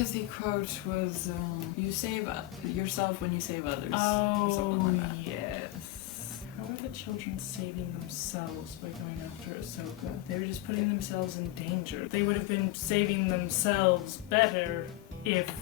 because the quote was, you save yourself when you save others. Oh, or something like that. yes. How are the children saving themselves by going after Ahsoka? They were just putting themselves in danger. They would have been saving themselves better if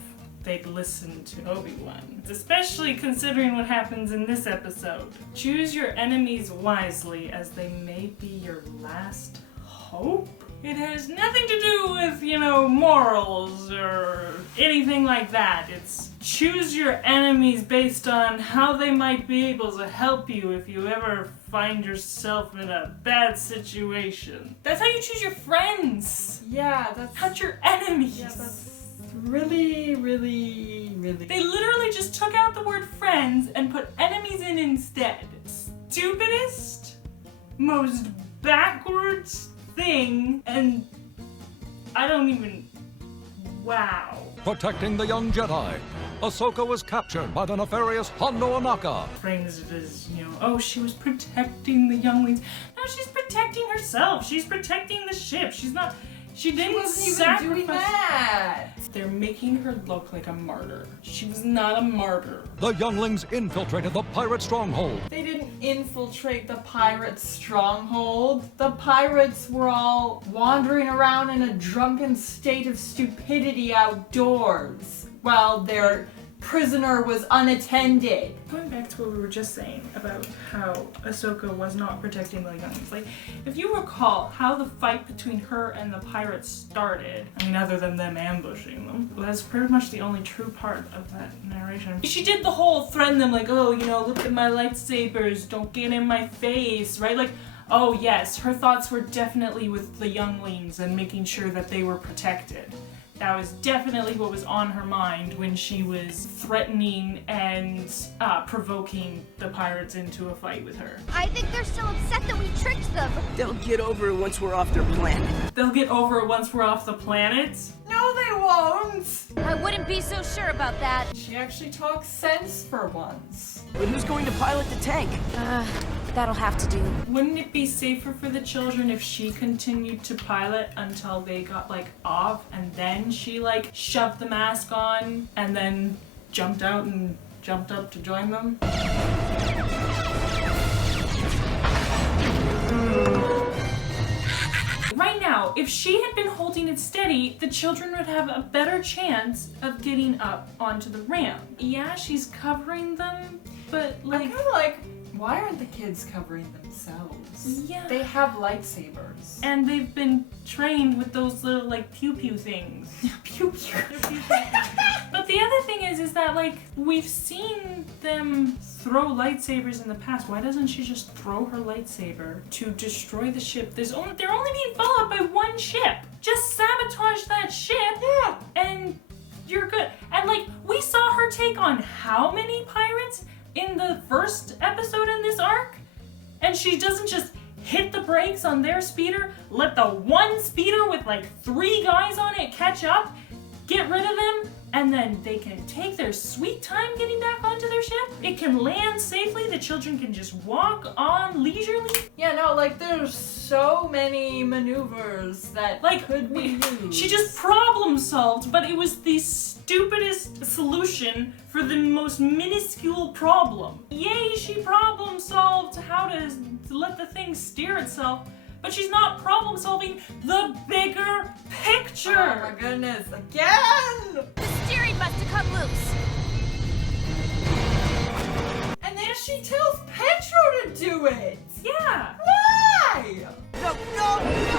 they'd listened to Obi-Wan. Especially considering what happens in this episode. Choose your enemies wisely, as they may be your last hope? It has nothing to do with, morals or anything like that. It's choose your enemies based on how they might be able to help you if you ever find yourself in a bad situation. That's how you choose your friends. Yeah, that's... Not your enemies. Yeah, that's really, really, really... They literally just took out the word friends and put enemies in instead. Stupidest, most backwards thing, and I don't even... Wow. Protecting the young Jedi, Ahsoka was captured by the nefarious Hondo Anaka. Frames it as, oh, she was protecting the younglings. No, she's protecting herself. She's protecting the ship. She wasn't even doing that. They're making her look like a martyr. She was not a martyr. The younglings infiltrated the pirate stronghold. They didn't infiltrate the pirate stronghold. The pirates were all wandering around in a drunken state of stupidity outdoors while their prisoner was unattended. Going back to what we were just saying about how Ahsoka was not protecting the younglings. Like, if you recall how the fight between her and the pirates started, other than them ambushing them, that's pretty much the only true part of that narration. She did the whole threaten them, like, oh, look at my lightsabers, don't get in my face, right? Like, oh yes, her thoughts were definitely with the younglings and making sure that they were protected. That was definitely what was on her mind when she was threatening and provoking the pirates into a fight with her. I think they're still upset that we tricked them. They'll get over it once we're off their planet. They'll get over it once we're off the planet? No, they won't! I wouldn't be so sure about that. She actually talks sense for once. But who's going to pilot the tank? That'll have to do. Wouldn't it be safer for the children if she continued to pilot until they got, off, and then she, shoved the mask on, and then jumped out and jumped up to join them? Right now, if she had been holding it steady, the children would have a better chance of getting up onto the ramp. Yeah, she's covering them, but I'm kind of like, why aren't the kids covering themselves? Yeah. They have lightsabers. And they've been trained with those little, pew-pew things. Pew-pew. But the other thing is that, we've seen them throw lightsabers in the past. Why doesn't she just throw her lightsaber to destroy the ship? They're only being followed by one ship. Just sabotage that ship. Yeah. And you're good. And, we saw her take on how many pirates in the first episode in this arc? And she doesn't just hit the brakes on their speeder, let the one speeder with 3 guys on it catch up, get rid of them, and then they can take their sweet time getting back onto their ship. It can land safely. The children can just walk on leisurely. Yeah, no, there's so many maneuvers that could be used. She just problem solved, but it was the stupidest solution for the most minuscule problem. Yay, she problem solved how to let the thing steer itself, but she's not problem solving the bigger picture. Oh my goodness, again! The steering must have come loose. And then she tells Petro to do it! Yeah. Why? No, no, no!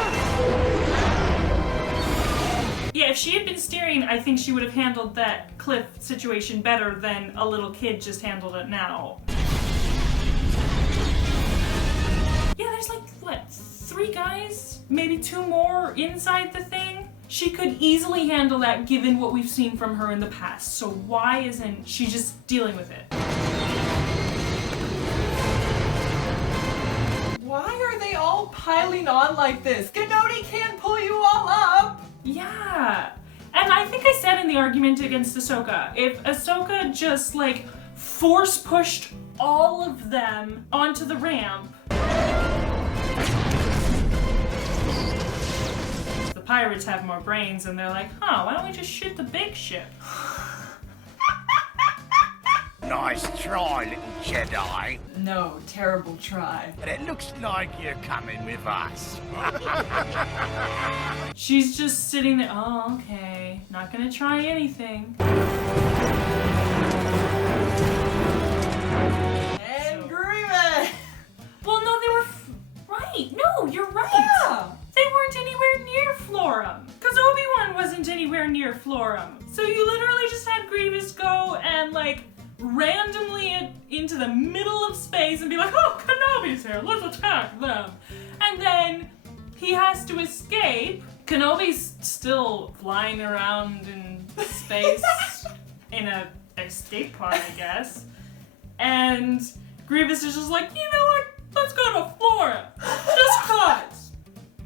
Yeah, if she had been steering, I think she would have handled that cliff situation better than a little kid just handled it now. Yeah, there's 3 guys? Maybe 2 more inside the thing? She could easily handle that given what we've seen from her in the past, so why isn't she just dealing with it? Why are they all piling on like this? Gnodi can't pull you all up! Yeah. And I think I said in the argument against Ahsoka, if Ahsoka just force pushed all of them onto the ramp, the pirates have more brains, and they're like, huh, why don't we just shoot the big ship? Nice try, little Jedi. No, terrible try. But it looks like you're coming with us. She's just sitting there, oh, okay, not gonna try anything. And Grievous! Well, no, they were right. No, you're right. Yeah. They weren't anywhere near Florum. Because Obi-Wan wasn't anywhere near Florum. So you literally just had Grievous go and, like, randomly into the middle of space and be like, oh, Kenobi's here, let's attack them. And then he has to escape. Kenobi's still flying around in space in a escape pod, I guess. And Grievous is just like, you know what? Let's go to Flora. Just cause.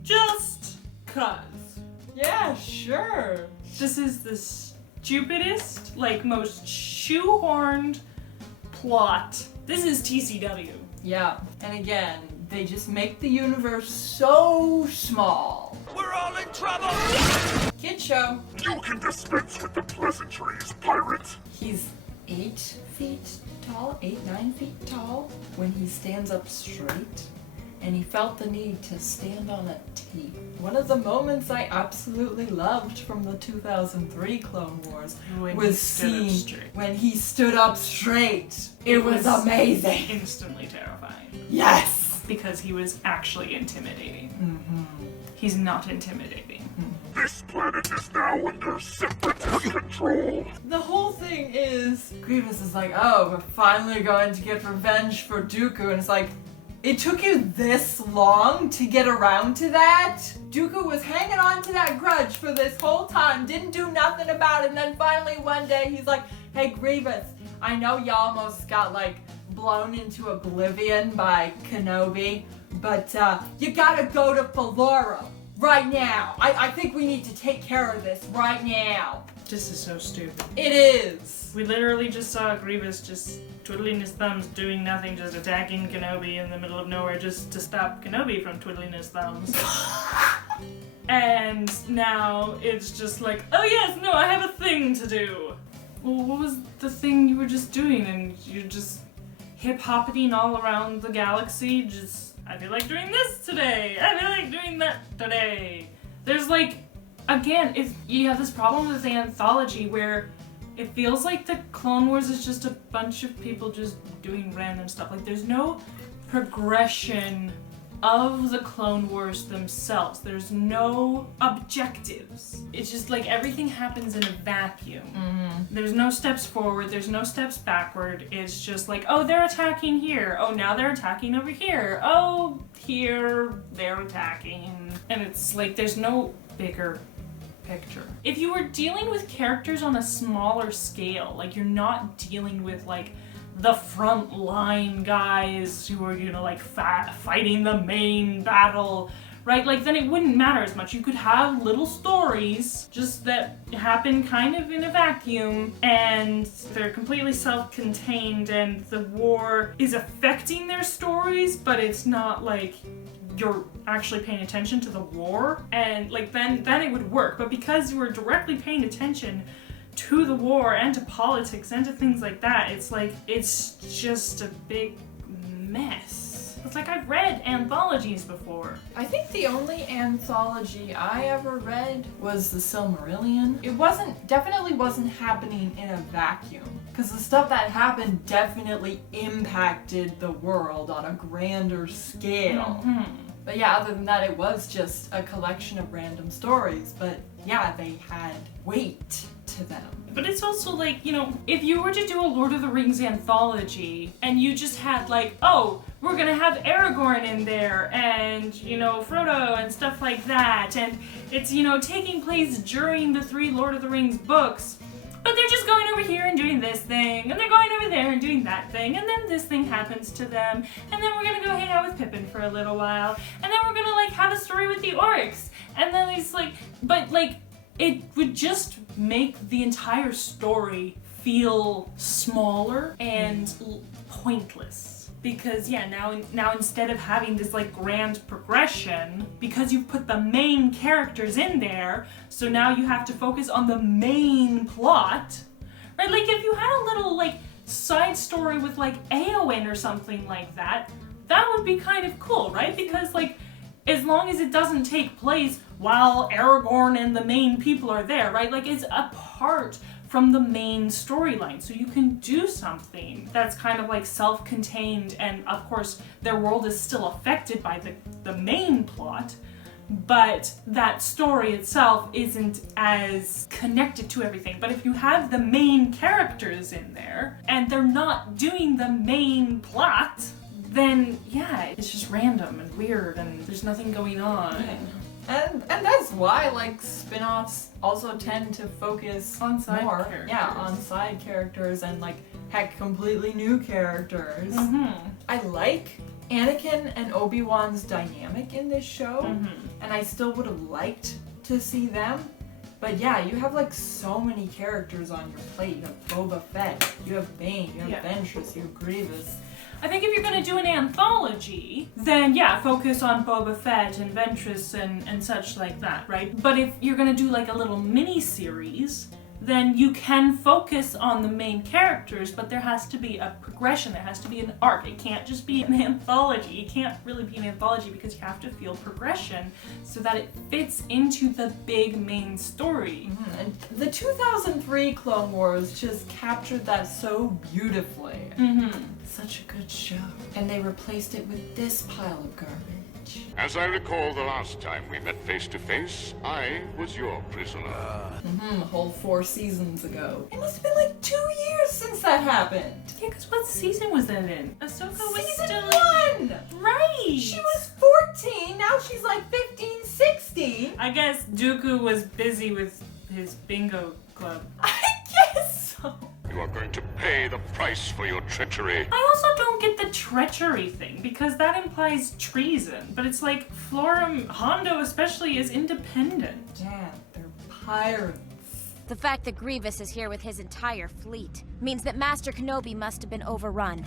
Just cause. Yeah, sure. This is the stupidest, like, most shoehorned plot. This is TCW. Yeah, and again, they just make the universe so small. We're all in trouble! Kid show. You can dispense with the pleasantries, pirate. He's 8 feet tall, 9 feet tall, when he stands up straight, and he felt the need to stand on a tape. One of the moments I absolutely loved from the 2003 Clone Wars When was he stood up seeing straight. when he stood up straight. It was amazing. Instantly terrifying. Yes! Because he was actually intimidating. Mm-hmm. He's not intimidating. This planet is now under separatist control. The whole thing is, Grievous is like, oh, we're finally going to get revenge for Dooku, and it's like, it took you this long to get around to that? Dooku was hanging on to that grudge for this whole time, didn't do nothing about it, and then finally one day he's like, hey Grievous, I know you almost got like blown into oblivion by Kenobi, but you gotta go to Falora right now. I think we need to take care of this right now. This is so stupid. It is. We literally just saw Grievous just twiddling his thumbs, doing nothing, just attacking Kenobi in the middle of nowhere just to stop Kenobi from twiddling his thumbs. And now it's just like, oh yes, no, I have a thing to do. Well, what was the thing you were just doing? And you're just hip-hoppeting all around the galaxy, just, I feel like doing this today, I feel like doing that today. There's like, again, if you have this problem with the anthology where it feels like the Clone Wars is just a bunch of people just doing random stuff. Like, there's no progression of the Clone Wars themselves. There's no objectives. It's just like everything happens in a vacuum. Mm-hmm. There's no steps forward, there's no steps backward. It's just like, oh, they're attacking here. Oh, now they're attacking over here. Oh, here they're attacking. And it's like there's no bigger picture. If you were dealing with characters on a smaller scale, like you're not dealing with like the front line guys who are, you know, like fighting the main battle, right? Like then it wouldn't matter as much. You could have little stories just that happen kind of in a vacuum and they're completely self-contained and the war is affecting their stories, but it's not like you're actually paying attention to the war, and like then it would work. But because you were directly paying attention to the war and to politics and to things like that, it's like it's just a big mess. It's like I've read anthologies before. I think the only anthology I ever read was the Silmarillion. It definitely wasn't happening in a vacuum, because the stuff that happened definitely impacted the world on a grander scale. Mm-hmm. But yeah, other than that, it was just a collection of random stories. But yeah, they had weight to them. But it's also like, you know, if you were to do a Lord of the Rings anthology and you just had like, oh, we're gonna have Aragorn in there and, you know, Frodo and stuff like that, and it's, you know, taking place during the 3 Lord of the Rings books, but they're just going over here and doing this thing, and they're going over there and doing that thing, and then this thing happens to them, and then we're gonna go hang out with Pippin for a little while, and then we're gonna like have a story with the orcs, and then it's like, but like, it would just make the entire story feel smaller and pointless. Because yeah, now instead of having this like grand progression, because you've put the main characters in there, so now you have to focus on the main plot, right? Like if you had a little like side story with like Eowyn or something like that, that would be kind of cool, right? Because like as long as it doesn't take place while Aragorn and the main people are there, right? Like it's apart from the main storyline, so you can do something that's kind of like self-contained, and of course their world is still affected by the main plot, but that story itself isn't as connected to everything. But if you have the main characters in there and they're not doing the main plot, then yeah, it's just random and weird and there's nothing going on. Yeah. And that's why like spin-offs also tend to focus On side more, characters. yeah, on side characters and like heck, completely new characters. I like Anakin and Obi-Wan's dynamic in this show, and I still would have liked to see them. But yeah, you have like so many characters on your plate. You have Boba Fett, you have Bane, you have Ventress, you have Grievous. I think if you're going to do an anthology, then yeah, focus on Boba Fett and Ventress and such like that, right? But if you're going to do like a little mini-series, then you can focus on the main characters, but there has to be a progression, there has to be an arc. It can't just be an anthology. It can't really be an anthology because you have to feel progression so that it fits into the big main story. And the 2003 Clone Wars just captured that so beautifully. Such a good show. And they replaced it with this pile of garbage. As I recall the last time we met face to face, I was your prisoner. A whole 4 seasons ago. It must have been like 2 years since that happened. Yeah, because what season was that in? Ahsoka was Season still 1! Right! She was 14, now she's like 15, 16. I guess Dooku was busy with his bingo club. I guess so. You are going to pay the price for your treachery. I also don't get the treachery thing, because that implies treason. But it's like, Hondo especially is independent. Yeah, they're pirates. The fact that Grievous is here with his entire fleet means that Master Kenobi must have been overrun.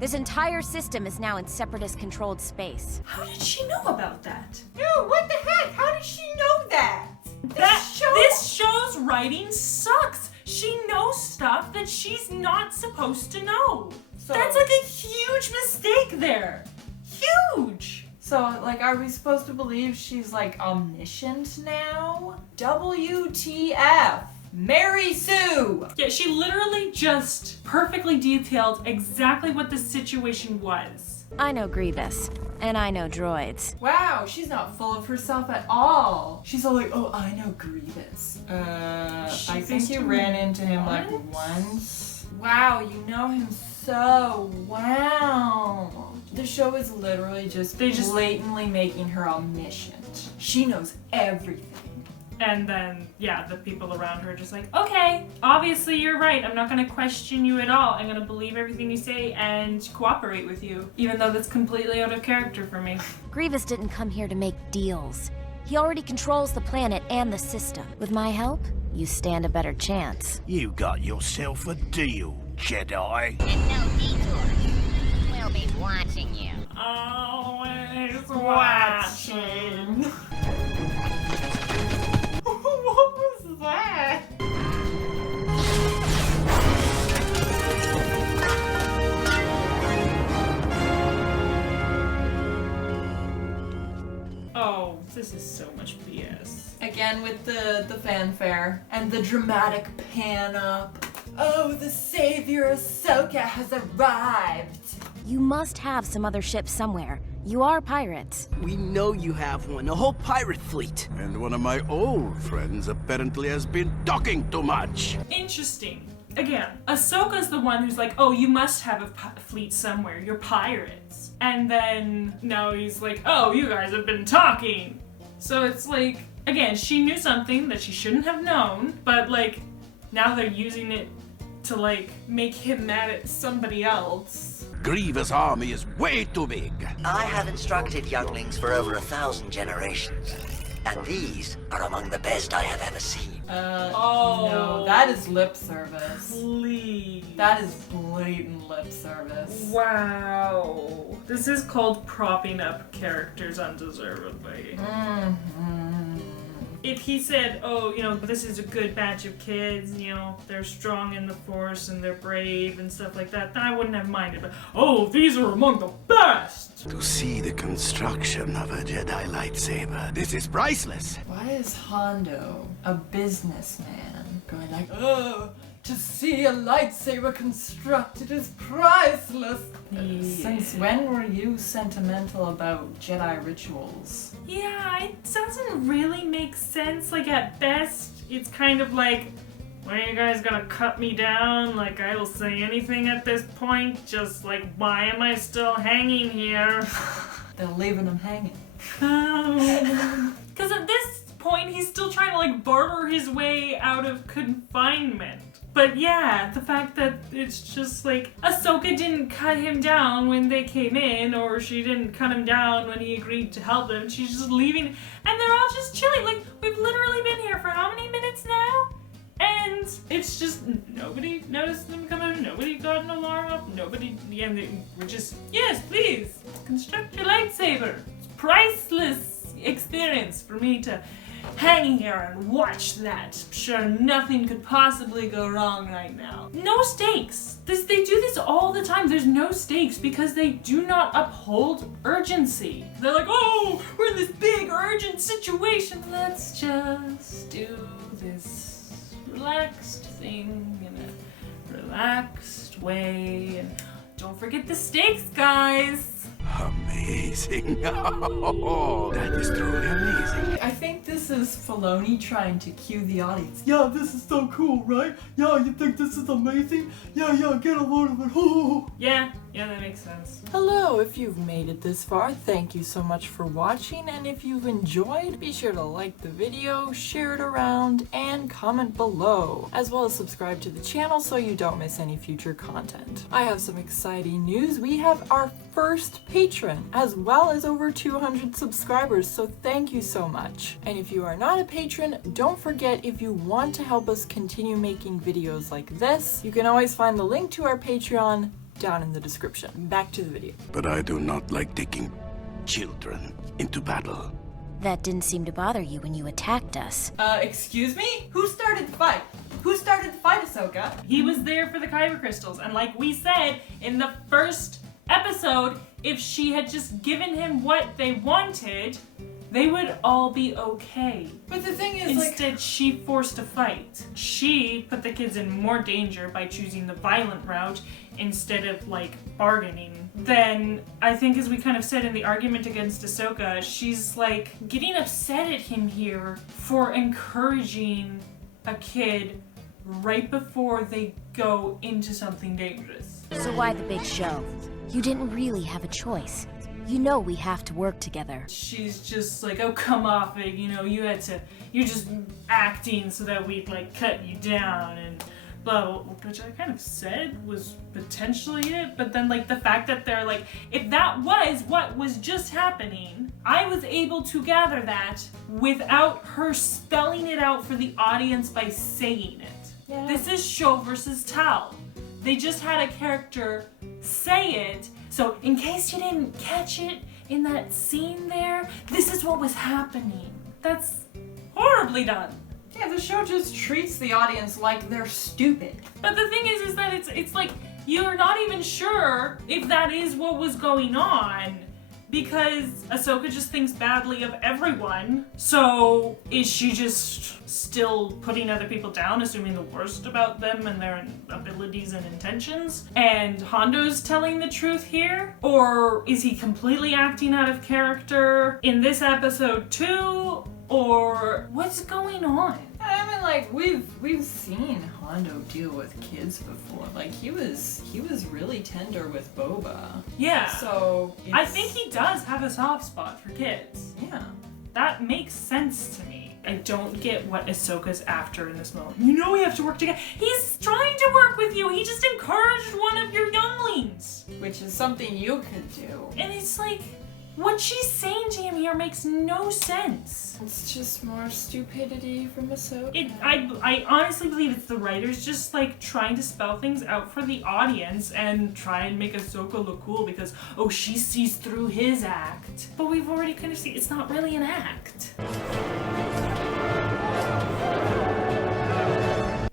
This entire system is now in Separatist-controlled space. How did she know about that? Dude, what the heck? How did she know that? This show's writing sucks. She knows stuff that she's not supposed to know. So- That's like a huge mistake there. Huge. So, like, are we supposed to believe she's, like, omniscient now? WTF? Mary Sue! Yeah, she literally just perfectly detailed exactly what the situation was. I know Grievous, and I know droids. Wow, she's not full of herself at all. She's all like, oh, I know Grievous. I think you ran into him, like, once. Wow, you know him so well. The show is literally just blatantly making her omniscient. She knows everything. And then, yeah, the people around her are just like, okay, obviously you're right. I'm not going to question you at all. I'm going to believe everything you say and cooperate with you, even though that's completely out of character for me. Grievous didn't come here to make deals. He already controls the planet and the system. With my help, you stand a better chance. You got yourself a deal, Jedi. And no detours. We'll be watching you. Always Watching. What was that? Oh, this is so much BS. Again with the fanfare and the dramatic pan up. Oh, the savior Ahsoka has arrived. You must have some other ships somewhere. You are pirates. We know you have one, a whole pirate fleet. And one of my old friends apparently has been talking too much. Interesting. Again, Ahsoka's the one who's like, oh, you must have a fleet somewhere. You're pirates. And then now he's like, oh, you guys have been talking. So it's like, again, she knew something that she shouldn't have known, but like, now they're using it to like make him mad at somebody else. Grievous' army is way too big. I have instructed younglings for over 1,000 generations. and these are among the best I have ever seen. No, that is lip service. Please. That is blatant lip service. Wow. This is called propping up characters undeservedly. If he said, oh, you know, this is a good batch of kids, you know, they're strong in the Force and they're brave and stuff like that, then I wouldn't have minded. But, oh, these are among the best! To see the construction of a Jedi lightsaber, this is priceless. Why is Hondo, a businessman, going like, oh, to see a lightsaber constructed is priceless? Since when were you sentimental about Jedi rituals? Yeah, it doesn't really make sense. Like, at best, it's kind of like, when are you guys gonna cut me down? Like, I will say anything at this point. Just like, why am I still hanging here? They're leaving him hanging. Because at this point, he's still trying to, like, barter his way out of confinement. But yeah, the fact that it's just like, Ahsoka didn't cut him down when they came in, or she didn't cut him down when he agreed to help them. She's just leaving, and they're all just chilling. Like, we've literally been here for how many minutes now? And it's just, nobody noticed them coming, nobody got an alarm up, nobody, and they were just, yes, please, construct your lightsaber. It's a priceless experience for me to hang here and watch that. I'm sure nothing could possibly go wrong right now. No stakes. They do this all the time. There's no stakes because they do not uphold urgency. They're like, oh, we're in this big urgent situation. Let's just do this relaxed thing in a relaxed way. And don't forget the stakes, guys. Amazing. Oh, that is truly amazing. I think this is Filoni trying to cue the audience. Yeah, this is so cool, right? Yeah, you think this is amazing? Yeah, get a load of it. Oh. Yeah, that makes sense. Hello, if you've made it this far, thank you so much for watching, and if you've enjoyed, be sure to like the video, share it around, and comment below, as well as subscribe to the channel so you don't miss any future content. I have some exciting news. We have our first patron, as well as over 200 subscribers, so thank you so much. And if you are not a patron, don't forget, if you want to help us continue making videos like this, you can always find the link to our Patreon down in the description. Back to the video. But I do not like taking children into battle. That didn't seem to bother you when you attacked us. Excuse me? Who started the fight? Who started the fight, Ahsoka? He was there for the kyber crystals, and like we said in the first episode, if she had just given him what they wanted, they would all be okay. But the thing is, instead, she forced a fight. She put the kids in more danger by choosing the violent route instead of, like, bargaining. Then, I think as we kind of said in the argument against Ahsoka, she's, like, getting upset at him here for encouraging a kid right before they go into something dangerous. So why the big show? You didn't really have a choice. You know we have to work together. She's just like, oh, come off it, you know, you're just acting so that we'd, like, cut you down and blah, blah, blah, which I kind of said was potentially it, but then, like, the fact that they're like, if that was what was just happening, I was able to gather that without her spelling it out for the audience by saying it. Yeah. This is show versus tell. They just had a character say it. So in case you didn't catch it in that scene there, this is what was happening. That's horribly done. Yeah, the show just treats the audience like they're stupid. But the thing is that it's like you're not even sure if that is what was going on, because Ahsoka just thinks badly of everyone. So is she just still putting other people down, assuming the worst about them and their abilities and intentions? And Hondo's telling the truth here? Or is he completely acting out of character in this episode too? Or what's going on? I mean, like, we've seen Hondo deal with kids before. Like, he was really tender with Boba. Yeah. So I think he does have a soft spot for kids. Yeah. That makes sense to me. I don't get what Ahsoka's after in this moment. You know we have to work together. He's trying to work with you. He just encouraged one of your younglings. Which is something you could do. And it's like, What she's saying to him here makes no sense. It's just more stupidity from Ahsoka. I honestly believe it's the writers just like trying to spell things out for the audience and try and make Ahsoka look cool because, oh, she sees through his act. But we've already kind of seen it's not really an act.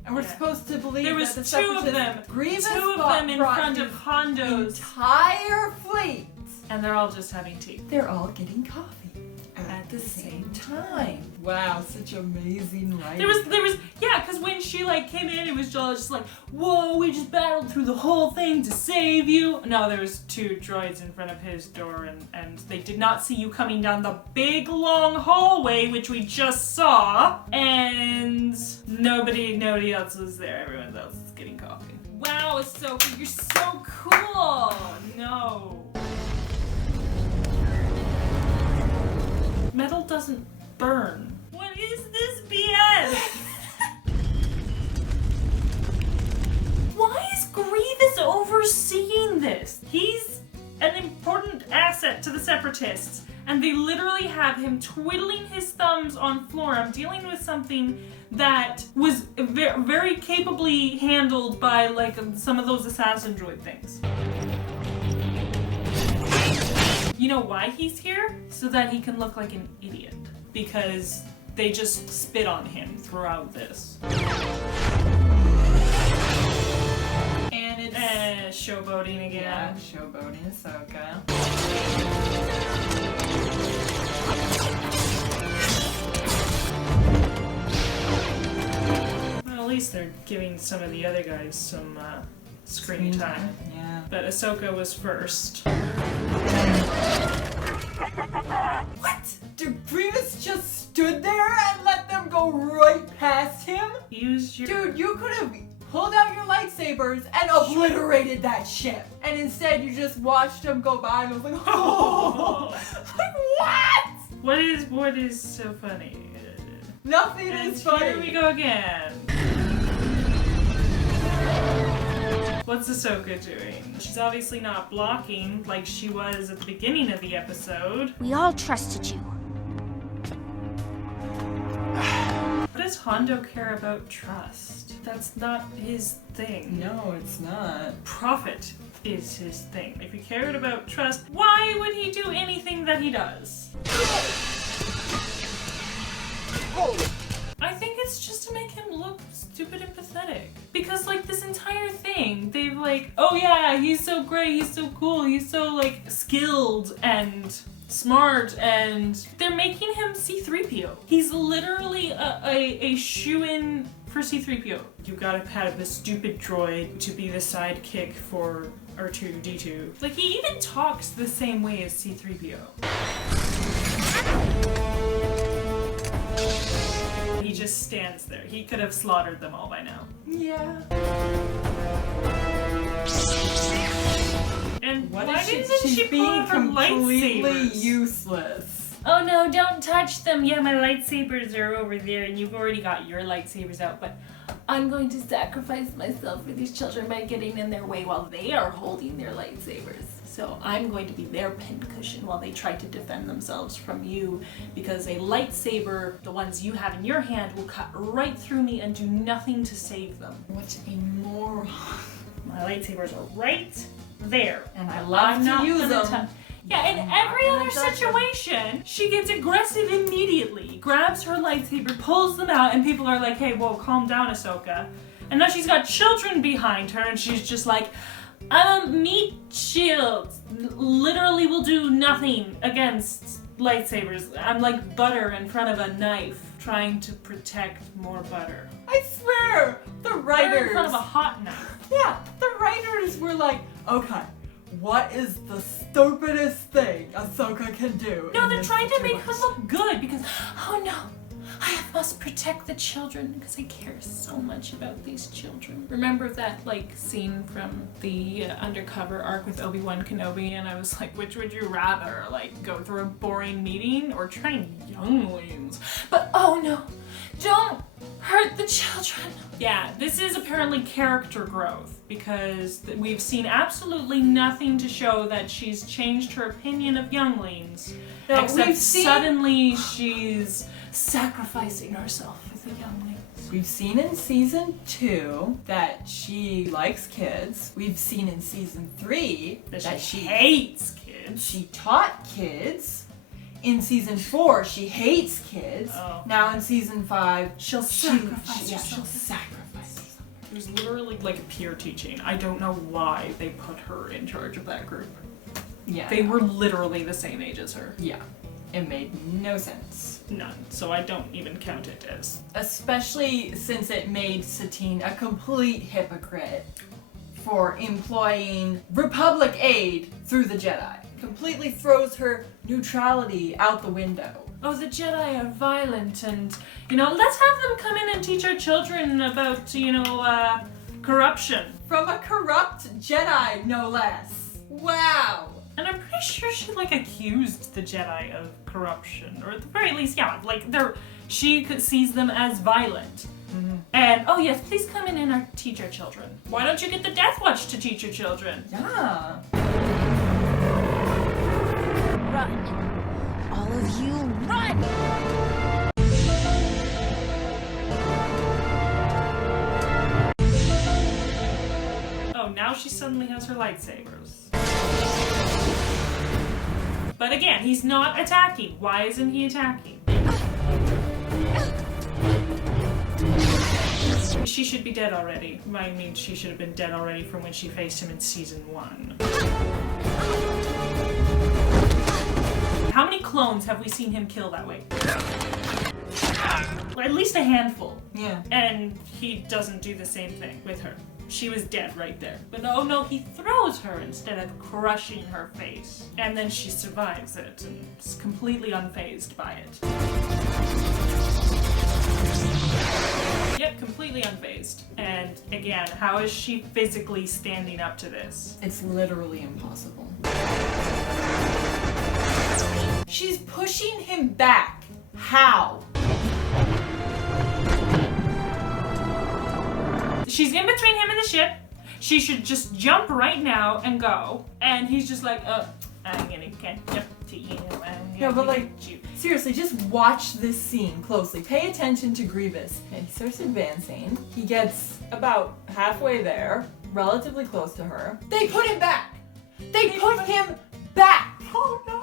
And we're supposed to believe there was that the two of them. Grievous two of them in front of Hondo's entire fleet. And they're all just having tea. They're all getting coffee at the same time. Wow, such amazing writing. There was, yeah, because when she like came in, it was just like, whoa, we just battled through the whole thing to save you. No, there was two droids in front of his door, and they did not see you coming down the big long hallway, which we just saw, and nobody else was there. Everyone else is getting coffee. Wow, Ahsoka, you're so cool. No. Metal doesn't burn. What is this BS? Why is Grievous overseeing this? He's an important asset to the Separatists, and they literally have him twiddling his thumbs on Florum, dealing with something that was very capably handled by like some of those assassin droid things. You know why he's here? So that he can look like an idiot. Because they just spit on him throughout this. And it's... showboating again. Yeah, showboating Ahsoka. Well, at least they're giving some of the other guys some screen time. Yeah. But Ahsoka was first. What? Did Grievous just stood there and let them go right past him? Use your... Dude, you could have pulled out your lightsabers and obliterated that ship. And instead you just watched them go by and was like, oh! Like, what? What is so funny? Nothing is funny. Here we go again. What's Ahsoka doing? She's obviously not blocking like she was at the beginning of the episode. We all trusted you. What does Hondo care about trust? That's not his thing. No, it's not. Profit is his thing. If he cared about trust, why would he do anything that he does? I think it's just to make him look stupid and pathetic. Because like this entire thing, they've like, oh yeah, he's so great, he's so cool, he's so like skilled and smart, and they're making him C-3PO. He's literally a shoo-in for C-3PO. You gotta have this stupid droid to be the sidekick for R2-D2. Like he even talks the same way as C-3PO. He just stands there. He could have slaughtered them all by now. Yeah. And What why is didn't she pull being out her completely lightsabers? useless? Oh no, don't touch them. Yeah, my lightsabers are over there and you've already got your lightsabers out, but I'm going to sacrifice myself for these children by getting in their way while they are holding their lightsabers. So I'm going to be their pincushion while they try to defend themselves from you, because a lightsaber, the ones you have in your hand, will cut right through me and do nothing to save them. What a moron. My lightsabers are right there. And I love to use them. Yeah, in every other situation, she gets aggressive immediately, grabs her lightsaber, pulls them out, and people are like, hey, whoa, calm down, Ahsoka. And now she's got children behind her, and she's just like, meat shields literally will do nothing against lightsabers. I'm like butter in front of a knife, trying to protect more butter. I swear, the writers... in front of a hot knife. Yeah, the writers were like, okay, what is the stupidest thing Ahsoka can do? No, they're trying to make her look good because, oh no, I must protect the children because I care so much about these children. Remember that like scene from the undercover arc with Obi-Wan Kenobi, and I was like, which would you rather? Like go through a boring meeting or train younglings? But oh no, don't hurt the children. Yeah, this is apparently character growth because we've seen absolutely nothing to show that she's changed her opinion of younglings. No, except suddenly she's sacrificing herself for the younglings. We've seen in season 2 that she likes kids. We've seen in season 3 that she hates kids. She taught kids. In season 4, she hates kids. Oh. Now in season 5, she'll sacrifice she'll herself. sacrifice herself. There's literally like a peer teaching. I don't know why they put her in charge of that group. Yeah. They were literally the same age as her. Yeah. It made no sense. None. So I don't even count it as. Especially since it made Satine a complete hypocrite for employing Republic aid through the Jedi. Completely throws her neutrality out the window. Oh, the Jedi are violent and, let's have them come in and teach our children about, corruption. From a corrupt Jedi, no less. Wow. And I'm pretty sure she, accused the Jedi of corruption. Or at the very least, she sees them as violent. Mm-hmm. And, oh yes, please come in and teach our children. Why don't you get the Death Watch to teach your children? Yeah. Run. All of you, run! Oh, now she suddenly has her lightsabers. But again, he's not attacking. Why isn't he attacking? She should be dead already. I mean, she should have been dead already from when she faced him in season 1. How many clones have we seen him kill that way? At least a handful. Yeah. And he doesn't do the same thing with her. She was dead right there. But no, he throws her instead of crushing her face. And then she survives it and is completely unfazed by it. Yep, completely unfazed. And again, how is she physically standing up to this? It's literally impossible. She's pushing him back. How? She's in between him and the ship. She should just jump right now and go. And he's just like, I'm gonna catch up to you. Yeah, but seriously, just watch this scene closely. Pay attention to Grievous. And he starts advancing. He gets about halfway there, relatively close to her. They put him back! They put him back! Oh no!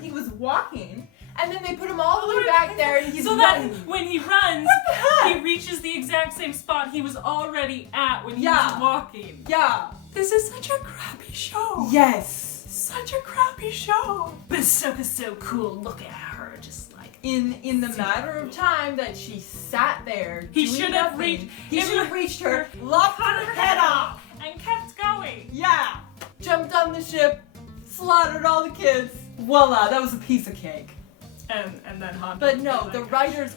He was walking, and then they put him all the way back there, and he's running. That when he runs, he reaches the exact same spot he was already at when he was walking. Yeah. This is such a crappy show. Yes. Such a crappy show. But Ahsoka's so cool. Look at her, just like in the matter of time that she sat there. He should have reached her, lopped her head off, and kept going. Yeah. Jumped on the ship, slaughtered all the kids. Voila, that was a piece of cake. And then Hondo. But no, the writers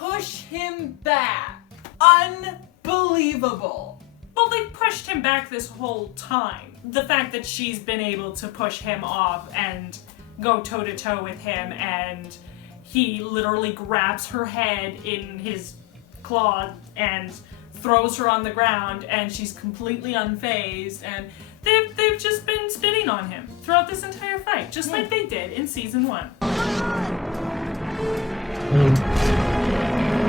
push him back. Unbelievable. Well, they pushed him back this whole time. The fact that she's been able to push him off and go toe-to-toe with him, and he literally grabs her head in his claw and throws her on the ground, and she's completely unfazed, and they've just been spitting on him throughout this entire fight, just like they did in season 1.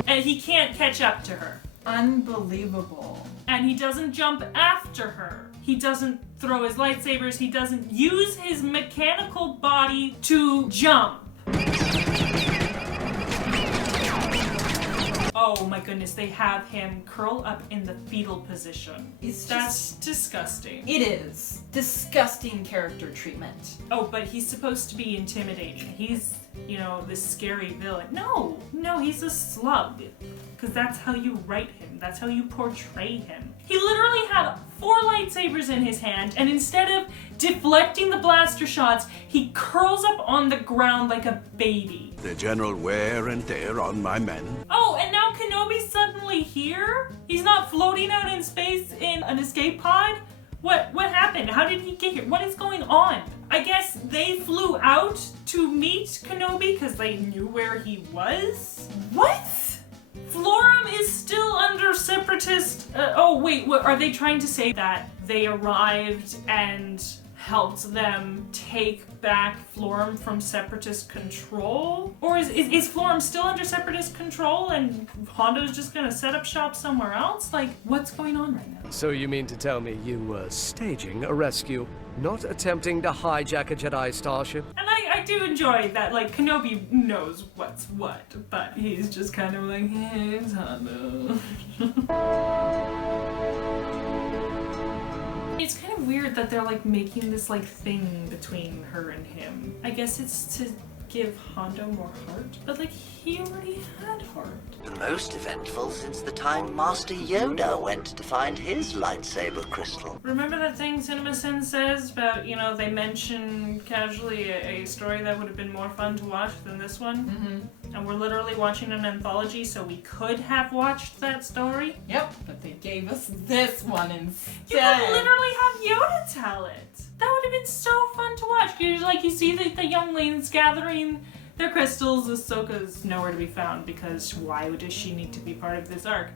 And he can't catch up to her. Unbelievable. And he doesn't jump after her. He doesn't throw his lightsabers. He doesn't use his mechanical body to jump. Oh my goodness, they have him curl up in the fetal position. That's disgusting. It is. Disgusting character treatment. Oh, but he's supposed to be intimidating. He's, this scary villain. No, he's a slug. Because that's how you write him. That's how you portray him. He literally had 4 lightsabers in his hand, and instead of deflecting the blaster shots, he curls up on the ground like a baby. The general wear and tear on my men. Oh, and now Kenobi's suddenly here? He's not floating out in space in an escape pod? What happened? How did he get here? What is going on? I guess they flew out to meet Kenobi because they knew where he was? What? Florum is still under Separatist... oh, wait, what, are they trying to say that they arrived and helped them take back Florum from Separatist control? Or is Florum still under Separatist control and Hondo's just gonna set up shop somewhere else? Like, what's going on right now? So you mean to tell me you were staging a rescue, not attempting to hijack a Jedi starship? And I do enjoy that, like, Kenobi knows what's what, but he's just kind of like, hey, it's Hondo. It's kind of weird that they're, like, making this, like, thing between her and him. I guess it's to give Hondo more heart, but, like, he already had heart. The most eventful since the time Master Yoda went to find his lightsaber crystal. Remember that thing CinemaSin says about, you know, they mention casually a story that would have been more fun to watch than this one? Mm-hmm. And we're literally watching an anthology, so we could have watched that story. Yep, but they gave us this one instead. You could literally have Yoda tell it. That would have been so fun to watch. You see the younglings gathering their crystals. Ahsoka's nowhere to be found because why does she need to be part of this arc?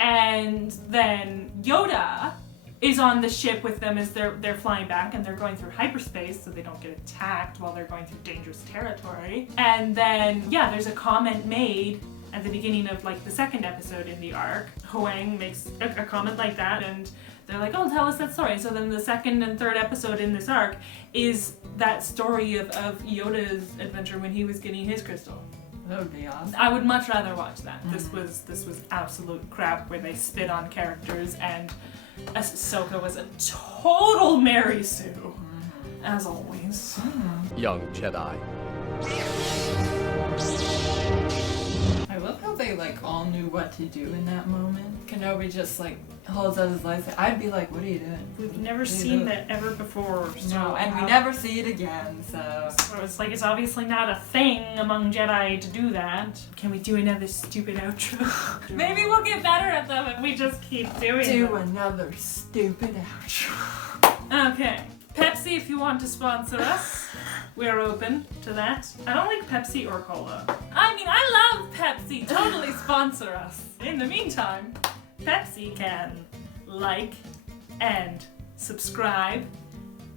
And then Yoda is on the ship with them as they're flying back, and they're going through hyperspace so they don't get attacked while they're going through dangerous territory. And then, yeah, there's a comment made at the beginning of, like, the 2nd episode in the arc. Huang makes a comment like that, and they're like, oh, tell us that story. So then the 2nd and 3rd episode in this arc is that story of Yoda's adventure when he was getting his crystal. That would be awesome. I would much rather watch that. This was absolute crap where they spit on characters, and Ahsoka was a total Mary Sue, as always. Young Jedi. I love how they, like, all knew what to do in that moment. Kenobi just, like, holds out his lightsaber. I'd be like, what are you doing? We've never seen that ever before. So no, and we never see it again, so it's like, it's obviously not a thing among Jedi to do that. Can we do another stupid outro? Maybe we'll get better at them if we just keep doing them. Another stupid outro. Okay. Pepsi, if you want to sponsor us, we're open to that. I don't like Pepsi or cola. I mean, I love Pepsi. Totally sponsor us. In the meantime, Pepsi can like and subscribe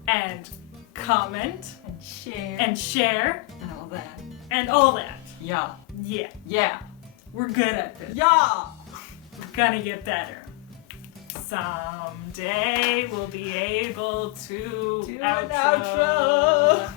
and comment and share and all that. And all that. Yeah. Yeah. Yeah. We're good at this. Yeah. We're gonna get better. Someday we'll be able to do an outro.